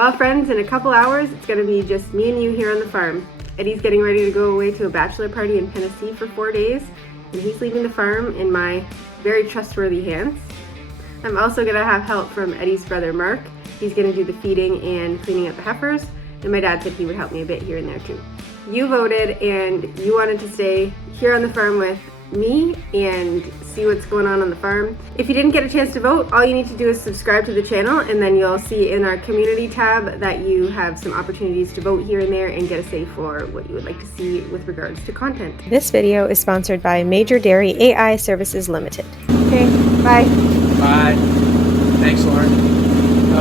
Well, friends, in a couple hours, it's gonna be just me and you here on the farm. Eddie's getting ready to go away to a bachelor party in Tennessee for 4 days, and he's leaving the farm in my very trustworthy hands. I'm also gonna have help from Eddie's brother, Mark. He's gonna do the feeding and cleaning up the heifers, and my dad said he would help me a bit here and there too. You voted and you wanted to stay here on the farm with me and see what's going on the farm. If you didn't get a chance to vote, all you need to do is subscribe to the channel, and then you'll see in our community tab that you have some opportunities to vote here and there and get a say for what you would like to see with regards to content. This video is sponsored by Major Dairy AI Services Limited. Okay, bye. Bye. Thanks, Lauren.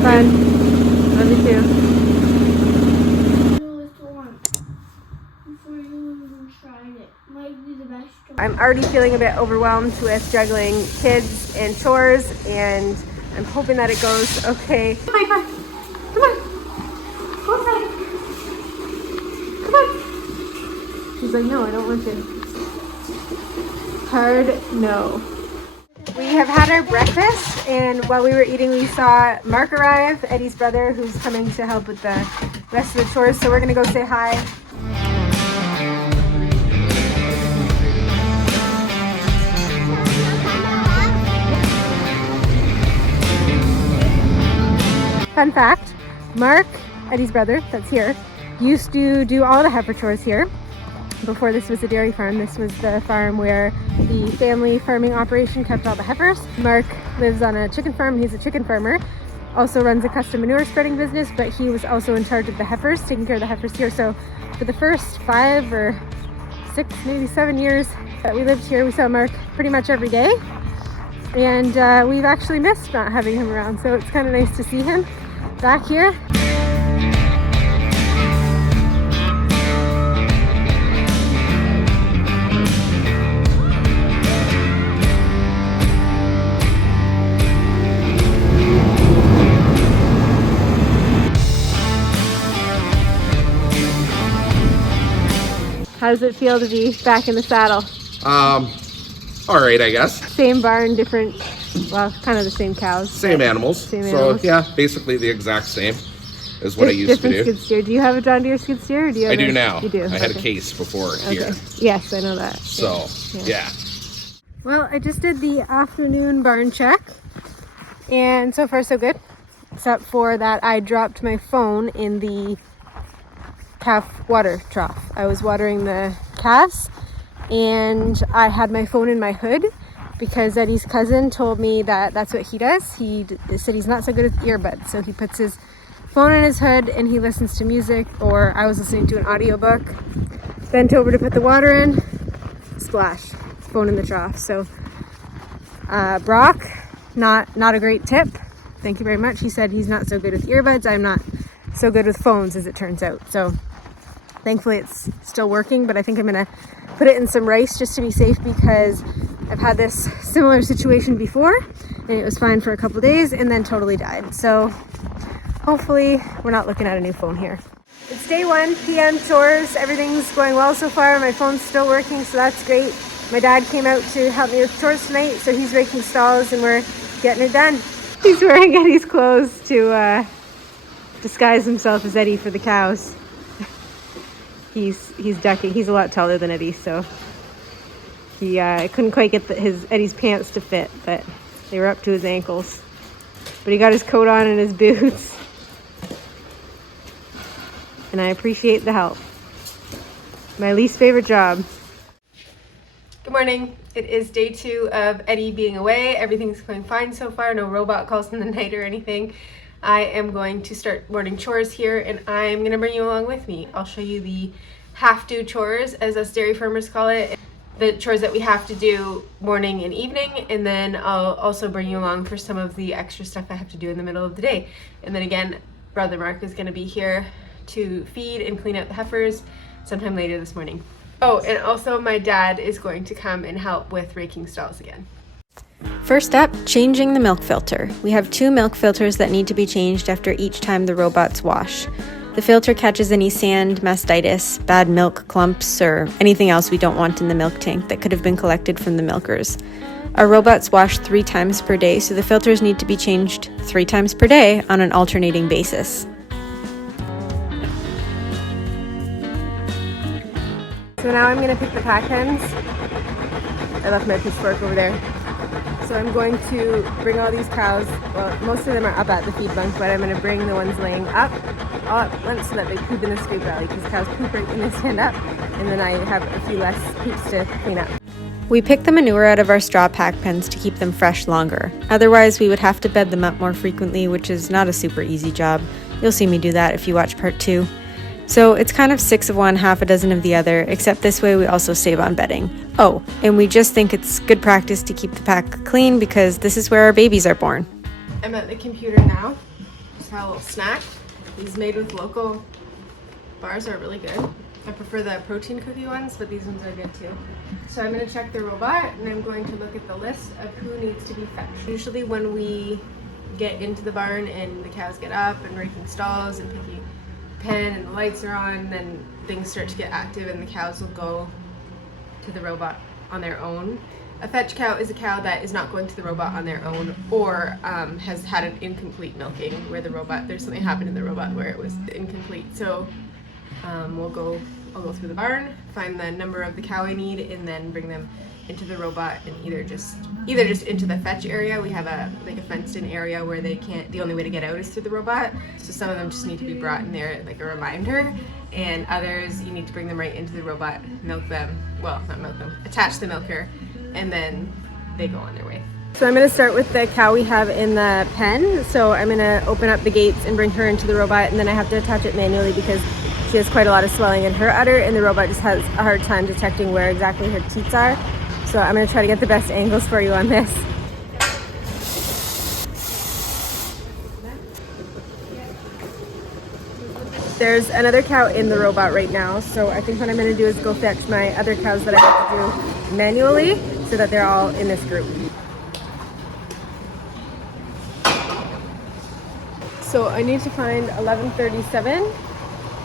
Fun. Love you too. I'm already feeling a bit overwhelmed with juggling kids and chores, and I'm hoping that it goes okay. Come on, come on. Go outside. Come on. She's like, no, I don't want to. Hard no. We have had our breakfast, and while we were eating, we saw Mark arrive, Eddie's brother, who's coming to help with the rest of the chores. So we're gonna go say hi. Fun fact, Mark, Eddie's brother, that's here, used to do all the heifer chores here. Before this was a dairy farm, this was the farm where the family farming operation kept all the heifers. Mark lives on a chicken farm, he's a chicken farmer, also runs a custom manure spreading business, but he was also in charge of the heifers, taking care of the heifers here. So for the first 5 or 6, maybe 7 years that we lived here, we saw Mark pretty much every day. And we've actually missed not having him around, so it's kind of nice to see him back here. How does it feel to be back in the saddle? All right, I guess. Same barn, different, well, kind of the same cows. Same animals. Same animals. So yeah, basically the exact same as what I used to do. Different skid steer. Do you have a John Deere skid steer? Or do you have I do now. You do. I had a case before here. Yes, I know that. So yeah. Well, I just did the afternoon barn check, and so far so good, except for that I dropped my phone in the calf water trough. I was watering the calves, and I had my phone in my hood because Eddie's cousin told me that that's what he does. He said he's not so good with earbuds, so he puts his phone in his hood and he listens to music, or I was listening to an audiobook. Bent over to put the water in, splash, phone in the trough. So Brock, not a great tip. Thank you very much. He said he's not so good with earbuds. I'm not so good with phones, as it turns out. So thankfully it's still working, but I think I'm gonna put it in some rice just to be safe, because I've had this similar situation before and it was fine for a couple days and then totally died. So hopefully we're not looking at a new phone here. It's day 1 p.m. chores. Everything's going well so far. My phone's still working, so that's great. My dad came out to help me with chores tonight, so he's raking stalls and we're getting it done. He's wearing Eddie's clothes to disguise himself as Eddie for the cows. He's ducking. He's a lot taller than Eddie, so he couldn't quite get Eddie's pants to fit, but they were up to his ankles. But he got his coat on and his boots, and I appreciate the help. My least favorite job. Good morning. It is day 2 of Eddie being away. Everything's going fine so far. No robot calls in the night or anything. I am going to start morning chores here, and I'm going to bring you along with me. I'll show you the have-to chores, as us dairy farmers call it, the chores that we have to do morning and evening, and then I'll also bring you along for some of the extra stuff I have to do in the middle of the day. And then again, Brother Mark is going to be here to feed and clean out the heifers sometime later this morning. Oh, and also my dad is going to come and help with raking stalls again. First up, changing the milk filter. We have 2 milk filters that need to be changed after each time the robots wash. The filter catches any sand, mastitis, bad milk clumps, or anything else we don't want in the milk tank that could have been collected from the milkers. Our robots wash 3 times per day, so the filters need to be changed 3 times per day on an alternating basis. So now I'm going to pick the pack hens. I left my pitchfork over there. So I'm going to bring all these cows, well, most of them are up at the feed bunk, but I'm going to bring the ones laying up all at once so that they poop in the scrape valley, because cows poop right when they stand up, and then I have a few less poops to clean up. We pick the manure out of our straw pack pens to keep them fresh longer. Otherwise, we would have to bed them up more frequently, which is not a super easy job. You'll see me do that if you watch part 2. So it's kind of 6 of one, half a dozen of the other, except this way we also save on bedding. Oh, and we just think it's good practice to keep the pack clean because this is where our babies are born. I'm at the computer now. Just had a little snack. These made with local bars are really good. I prefer the protein cookie ones, but these ones are good too. So I'm going to check the robot and I'm going to look at the list of who needs to be fetched. Usually when we get into the barn and the cows get up and raking stalls and picking pen and the lights are on, then things start to get active and the cows will go to the robot on their own. A fetch cow is a cow that is not going to the robot on their own or has had an incomplete milking where there's something happened in the robot where it was incomplete. So I'll go through the barn, find the number of the cow I need, and then bring them into the robot and either just into the fetch area. We have a fenced in area where they can't, the only way to get out is through the robot. So some of them just need to be brought in there like a reminder, and others you need to bring them right into the robot, milk them, well, not milk them, attach the milker, and then they go on their way. So I'm going to start with the cow we have in the pen. So I'm going to open up the gates and bring her into the robot, and then I have to attach it manually because she has quite a lot of swelling in her udder and the robot just has a hard time detecting where exactly her teats are. So I'm going to try to get the best angles for you on this. There's another cow in the robot right now, so I think what I'm going to do is go fetch my other cows that I have to do manually so that they're all in this group. So I need to find 1137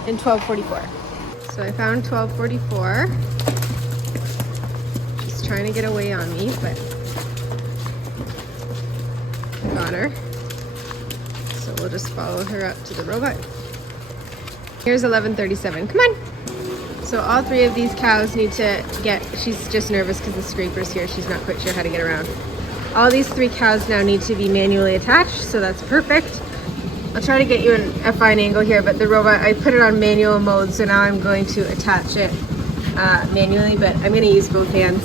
and 1244. So I found 1244. She's trying to get away on me, but I got her. So we'll just follow her up to the robot. Here's 1137. Come on. So all 3 of these cows need to she's just nervous because the scraper's here. She's not quite sure how to get around. All these 3 cows now need to be manually attached, so that's perfect. I'll try to get you a fine angle here, but the robot, I put it on manual mode, so now I'm going to attach it manually, but I'm going to use both hands.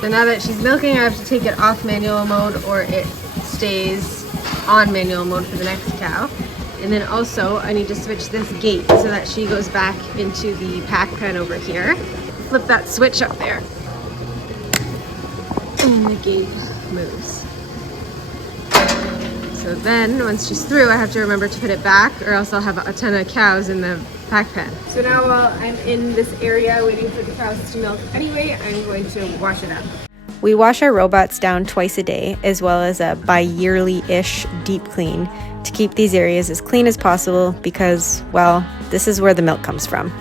So now that she's milking, I have to take it off manual mode or it stays on manual mode for the next cow. And then also I need to switch this gate so that she goes back into the pack pen over here. Flip that switch up there. And the gate moves. So then once she's through, I have to remember to put it back or else I'll have a ton of cows in the pack pen. So now while I'm in this area waiting for the cows to milk anyway, I'm going to wash it up. We wash our robots down twice a day, as well as a bi-yearly-ish deep clean to keep these areas as clean as possible because, well, this is where the milk comes from.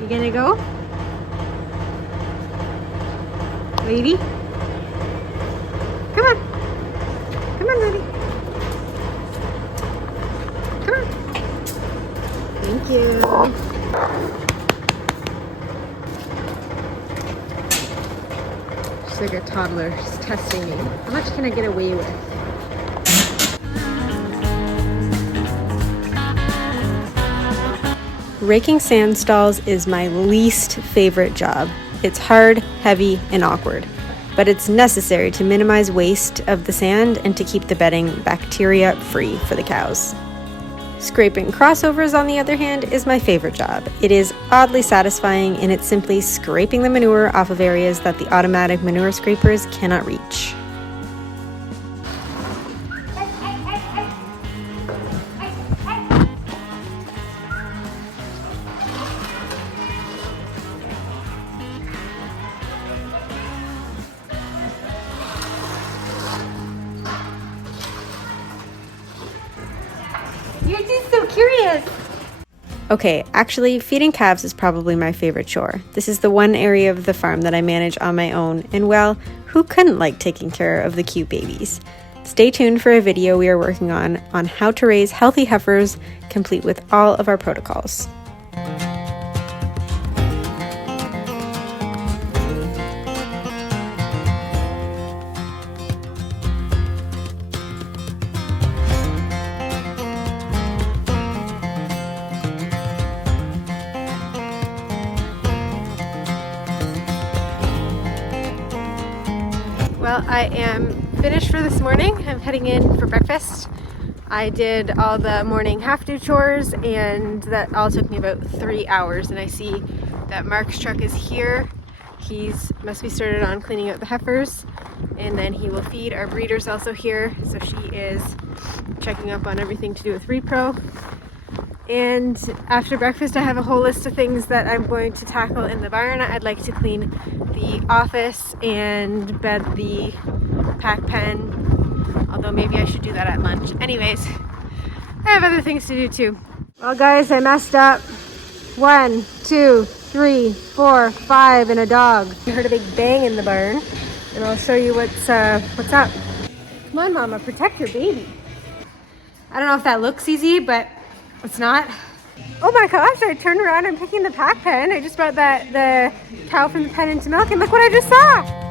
You gonna go? Lady? Come on. Come on, lady. Come on. Thank you. She's like a toddler. She's testing me. How much can I get away with? Raking sand stalls is my least favorite job. It's hard, heavy, and awkward, but it's necessary to minimize waste of the sand and to keep the bedding bacteria-free for the cows. Scraping crossovers, on the other hand, is my favorite job. It is oddly satisfying, and it's simply scraping the manure off of areas that the automatic manure scrapers cannot reach. You're just so curious. Okay, actually, feeding calves is probably my favorite chore. This is the one area of the farm that I manage on my own, and well, Who couldn't like taking care of the cute babies? Stay tuned for a video we are working on how to raise healthy heifers, complete with all of our protocols. Well, I am finished for this morning. I'm heading in for breakfast. I did all the morning have-to chores, and that all took me about 3 hours. And I see that Mark's truck is here. He's must be started on cleaning out the heifers, and then he will feed. Our breeder's also here, so she is checking up on everything to do with repro. And after breakfast, I have a whole list of things that I'm going to tackle in the barn. I'd like to clean the office and bed the pack pen, although maybe I should do that at lunch. Anyways, I have other things to do too. Well guys, I messed up. 1, 2, 3, 4, 5 and a dog. I heard a big bang in the barn, and I'll show you what's up. Come on, Mama, protect your baby. I don't know if that looks easy, but it's not. Oh my gosh, I turned around and picking the pack pen. I just brought the cow from the pen into milk, and look what I just saw.